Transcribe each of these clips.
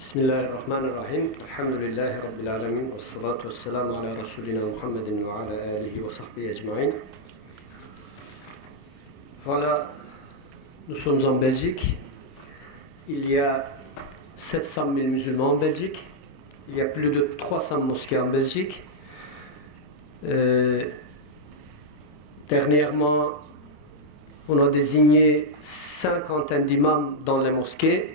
بسم الله الرحمن الرحيم الحمد لله رب العالمين والصلاة والسلام على رسولنا محمد وعلى آله وصحبه أجمعين. Voilà, nous sommes en Belgique. Il y a 700 000 musulmans en Belgique. Il y a plus de 300 mosquées en Belgique. Dernièrement, on a désigné 50 d'imams dans les mosquées.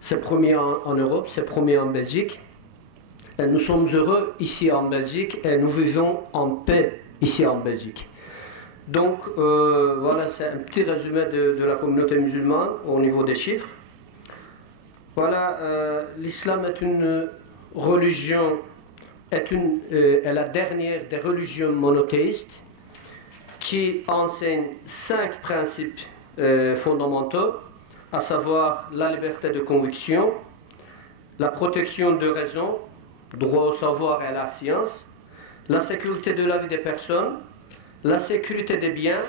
C'est premier en Europe, c'est premier en Belgique. Et nous sommes heureux ici en Belgique et nous vivons en paix ici en Belgique. Donc voilà, c'est un petit résumé de la communauté musulmane au niveau des chiffres. Voilà, l'islam est une religion, est la dernière des religions monothéistes qui enseigne 5 principes fondamentaux, à savoir la liberté de conviction, la protection de raison, droit au savoir et à la science, la sécurité de la vie des personnes, la sécurité des biens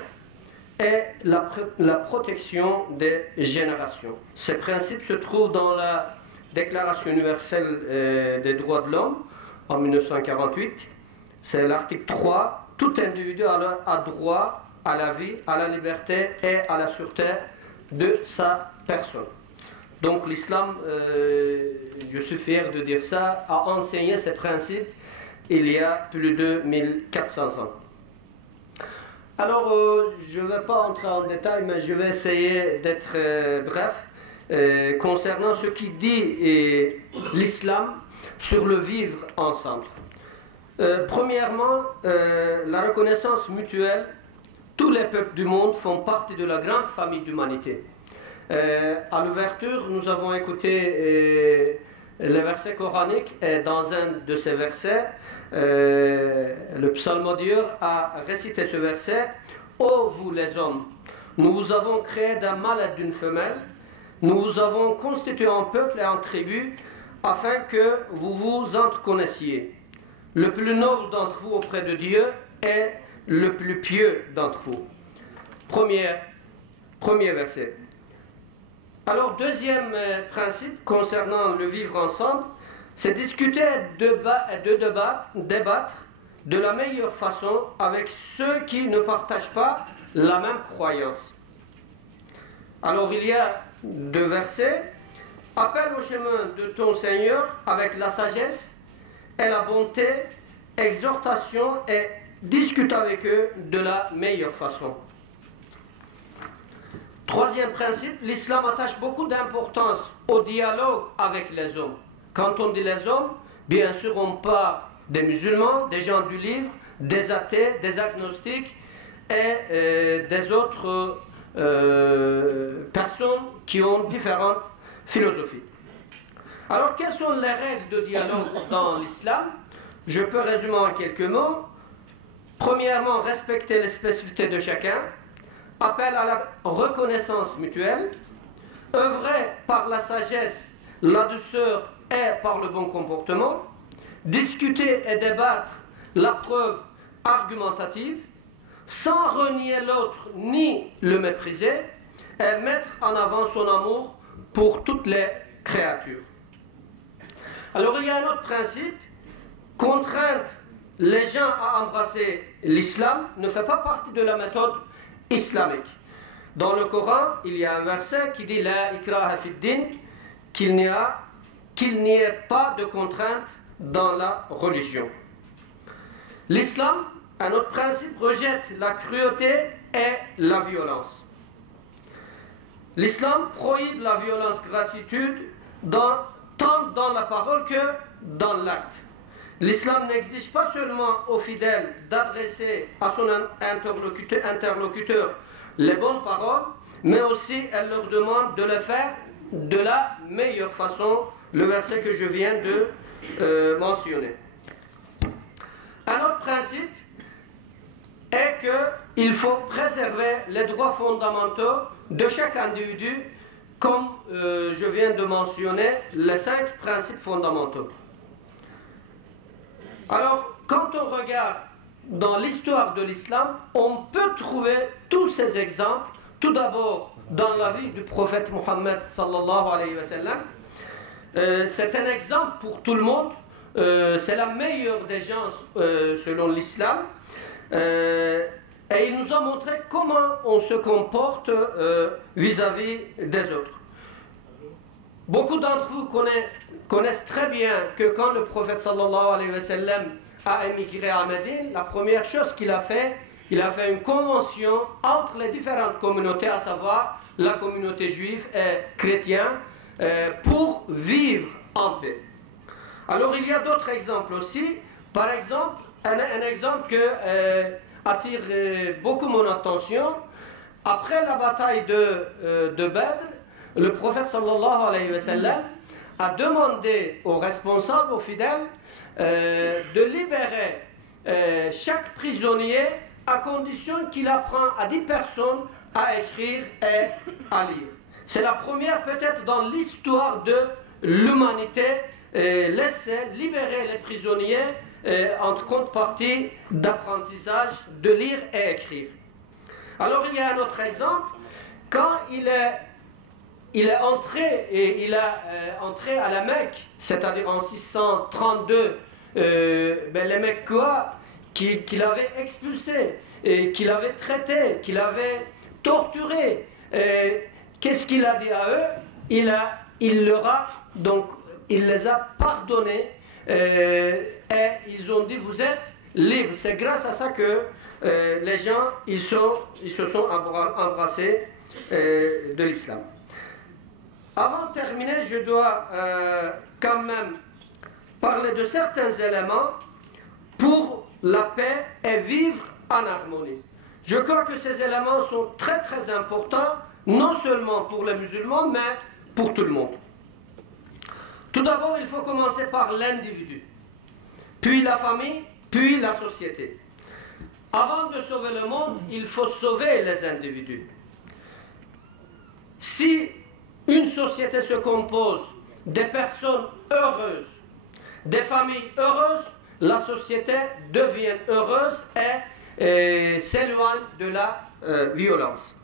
et la protection des générations. Ces principes se trouvent dans la Déclaration universelle des droits de l'homme en 1948. C'est l'article 3. Tout individu a droit à la vie, à la liberté et à la sûreté de sa personne. Donc l'islam, je suis fier de dire ça, a enseigné ces principes il y a plus de 1400 ans. Alors, je ne vais pas entrer en détail, mais je vais essayer d'être bref concernant ce qui dit l'islam sur le vivre ensemble. Premièrement, la reconnaissance mutuelle. Tous les peuples du monde font partie de la grande famille d'humanité. À l'ouverture, nous avons écouté les versets coraniques et dans un de ces versets, le psalmodieur a récité ce verset: ô vous les hommes, nous vous avons créé d'un mâle et d'une femelle, nous vous avons constitué en peuple et en tribu, afin que vous vous entreconnaissiez. Le plus noble d'entre vous auprès de Dieu est le plus pieux d'entre vous. Premier verset. Alors, deuxième principe concernant le vivre ensemble, c'est discuter débattre de la meilleure façon avec ceux qui ne partagent pas la même croyance. Alors, il y a 2 versets. Appelle au chemin de ton Seigneur avec la sagesse et la bonté, exhortation et discute avec eux de la meilleure façon. Troisième principe, l'islam attache beaucoup d'importance au dialogue avec les hommes. Quand on dit les hommes, bien sûr on parle des musulmans, des gens du livre, des athées, des agnostiques et des autres personnes qui ont différentes philosophies. Alors quelles sont les règles de dialogue dans l'islam? Je peux résumer en quelques mots. Premièrement, respecter les spécificités de chacun, appel à la reconnaissance mutuelle, œuvrer par la sagesse, la douceur et par le bon comportement, discuter et débattre la preuve argumentative, sans renier l'autre ni le mépriser, et mettre en avant son amour pour toutes les créatures. Alors il y a un autre principe, contraindre les gens à embrasser l'islam ne fait pas partie de la méthode islamique. Dans le Coran, il y a un verset qui dit La ikraha fid din, qu'il n'y ait pas de contrainte dans la religion. L'islam, un autre principe, rejette la cruauté et la violence. L'islam prohibe la violence gratuite tant dans la parole que dans l'acte. L'islam n'exige pas seulement aux fidèles d'adresser à son interlocuteur les bonnes paroles, mais aussi elle leur demande de le faire de la meilleure façon, le verset que je viens de mentionner. Un autre principe est qu'il faut préserver les droits fondamentaux de chaque individu, comme je viens de mentionner les 5 principes fondamentaux. Alors, quand on regarde dans l'histoire de l'islam, on peut trouver tous ces exemples, tout d'abord dans la vie du prophète Mohammed sallallahu alayhi wa sallam, c'est un exemple pour tout le monde. C'est la meilleure des gens selon l'islam. Et il nous a montré comment on se comporte vis-à-vis des autres. Beaucoup d'entre vous connaissent très bien que quand le prophète sallallahu alayhi wa sallam a émigré à Médine, la première chose qu'il a fait, il a fait une convention entre les différentes communautés, à savoir la communauté juive et chrétienne, pour vivre en paix. Alors il y a d'autres exemples aussi. Par exemple, un exemple qui attire beaucoup mon attention. Après la bataille de Badr, le prophète sallallahu alayhi wa sallam a demandé aux responsables, aux fidèles, de libérer chaque prisonnier à condition qu'il apprend à 10 personnes à écrire et à lire. C'est la première peut-être dans l'histoire de l'humanité, laisser libérer les prisonniers en contrepartie d'apprentissage de lire et écrire. Alors il y a un autre exemple, quand il est entré entré à la Mecque, c'est-à-dire en 632, les Mecquois qu'il avait expulsés, et qu'il avait traités, qu'il avait torturés, qu'est-ce qu'il a dit à eux? Il les a pardonnés, et ils ont dit vous êtes libres. C'est grâce à ça que les gens ils se sont embrassés de l'islam. Avant de terminer, je dois quand même parler de certains éléments pour la paix et vivre en harmonie. Je crois que ces éléments sont très très importants, non seulement pour les musulmans, mais pour tout le monde. Tout d'abord, il faut commencer par l'individu, puis la famille, puis la société. Avant de sauver le monde, il faut sauver les individus. Si une société se compose des personnes heureuses, des familles heureuses, la société devient heureuse et s'éloigne de la violence.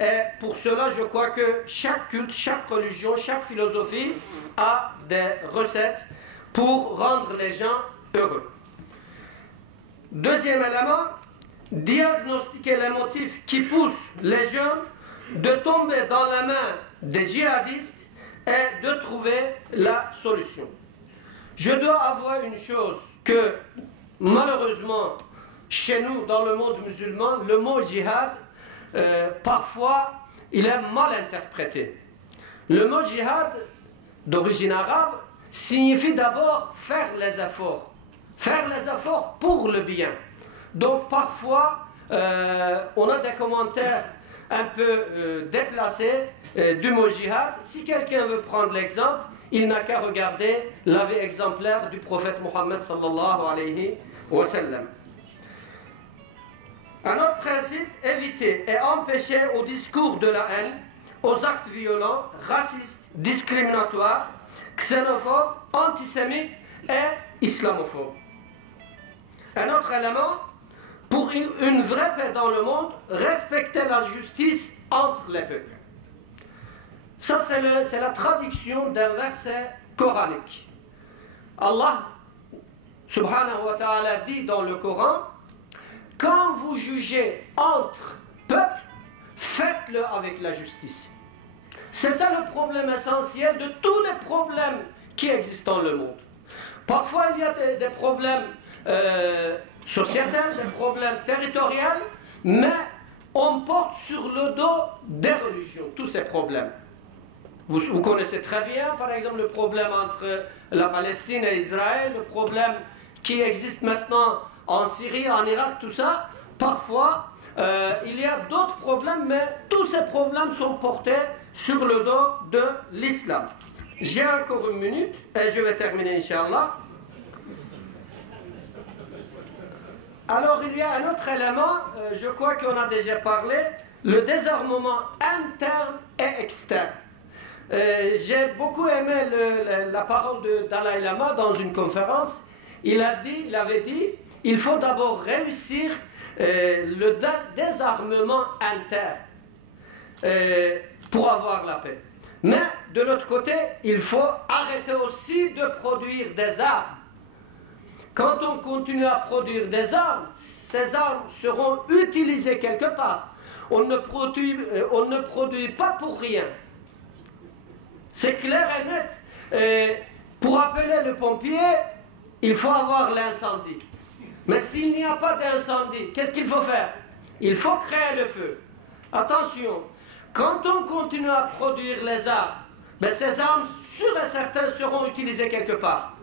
Et pour cela, je crois que chaque culte, chaque religion, chaque philosophie a des recettes pour rendre les gens heureux. Deuxième élément, diagnostiquer les motifs qui poussent les jeunes de tomber dans la main des djihadistes et de trouver la solution. Je dois avouer une chose, que malheureusement, chez nous, dans le monde musulman, le mot djihad, parfois, il est mal interprété. Le mot djihad, d'origine arabe, signifie d'abord faire les efforts. Faire les efforts pour le bien. Donc parfois, on a des commentaires un peu déplacés du mot djihad. Si quelqu'un veut prendre l'exemple, il n'a qu'à regarder la vie exemplaire du prophète Mohammed sallallahu alayhi wa sallam. Un autre principe, éviter et empêcher au discours de la haine, aux actes violents, racistes, discriminatoires, xénophobes, antisémites et islamophobes. Un autre élément, pour une vraie paix dans le monde, respecter la justice entre les peuples. Ça, c'est la traduction d'un verset coranique. Allah, subhanahu wa ta'ala, dit dans le Coran, quand vous jugez entre peuples, faites-le avec la justice. C'est ça le problème essentiel de tous les problèmes qui existent dans le monde. Parfois, il y a des problèmes sociétals, des problèmes territoriaux, mais on porte sur le dos des religions tous ces problèmes. Vous connaissez très bien, par exemple, le problème entre la Palestine et Israël, le problème qui existe maintenant en Syrie, en Irak, tout ça. Parfois, il y a d'autres problèmes, mais tous ces problèmes sont portés sur le dos de l'islam. J'ai encore une minute et je vais terminer, Inch'Allah. Alors, il y a un autre élément, je crois qu'on a déjà parlé, le désarmement interne et externe. J'ai beaucoup aimé la parole de Dalai Lama dans une conférence. Il avait dit, il faut d'abord réussir le désarmement interne pour avoir la paix. Mais de l'autre côté, il faut arrêter aussi de produire des armes. Quand on continue à produire des armes, ces armes seront utilisées quelque part. On ne produit pas pour rien. C'est clair et net. Et pour appeler le pompier, il faut avoir l'incendie. Mais s'il n'y a pas d'incendie, qu'est-ce qu'il faut faire? Il faut créer le feu. Attention, quand on continue à produire les armes, ben ces armes, sûr et certain, seront utilisées quelque part.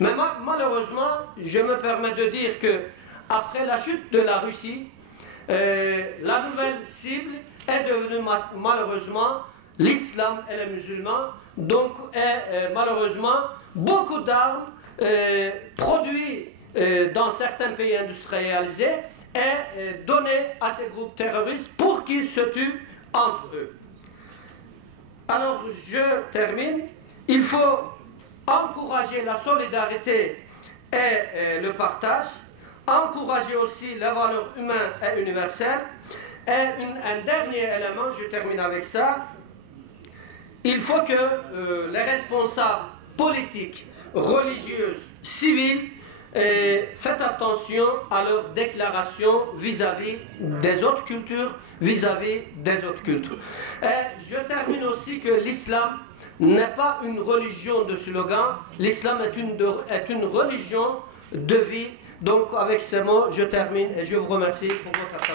Mais malheureusement, je me permets de dire que après la chute de la Russie, la nouvelle cible est devenue malheureusement l'islam et les musulmans. Donc, malheureusement, beaucoup d'armes produites dans certains pays industrialisés est données à ces groupes terroristes pour qu'ils se tuent entre eux. Alors, je termine. Il faut encourager la solidarité et le partage, encourager aussi les valeurs humaines et universelles. Et un dernier élément, je termine avec ça, il faut que les responsables politiques, religieuses, civils, faites attention à leurs déclarations vis-à-vis des autres cultures, vis-à-vis des autres cultures. Et je termine aussi que l'islam n'est pas une religion de slogan, l'islam est une religion de vie. Donc avec ces mots, je termine et je vous remercie pour votre attention.